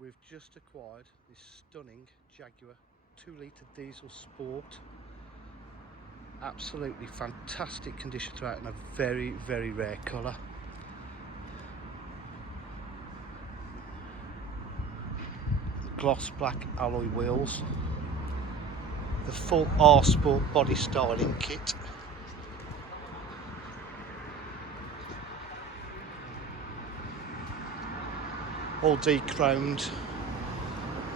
We've just acquired this stunning Jaguar 2-litre diesel sport. Absolutely fantastic condition throughout, in a very, very rare colour. Gloss black alloy wheels, the full R Sport body styling kit, all de-chromed,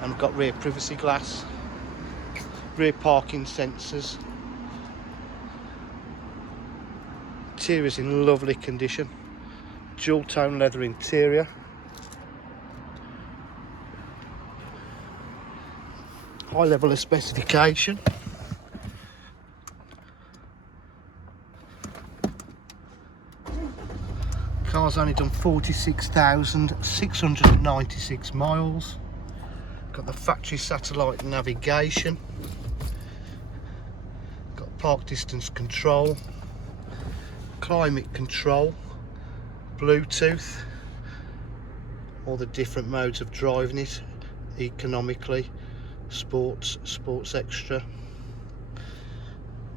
and we've got rear privacy glass, rear parking sensors. Interior is in lovely condition, dual tone leather interior, high level of specification. Car's only done 46,696 miles. Got the factory satellite navigation, got park distance control, climate control, Bluetooth, all the different modes of driving it, economically, sports, sports extra,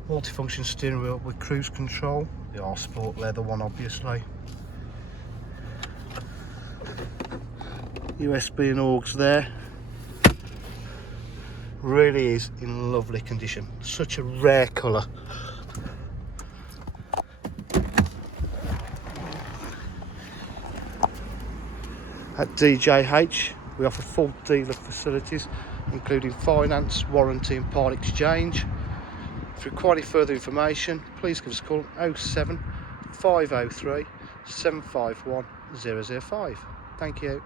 multifunction steering wheel with cruise control, the R Sport leather one obviously, USB and AUX there. Really is in lovely condition, such a rare colour. At DJH we offer full dealer facilities including finance, warranty and part exchange. If you require any further information, please give us a call on 07 503 751 005. Thank you.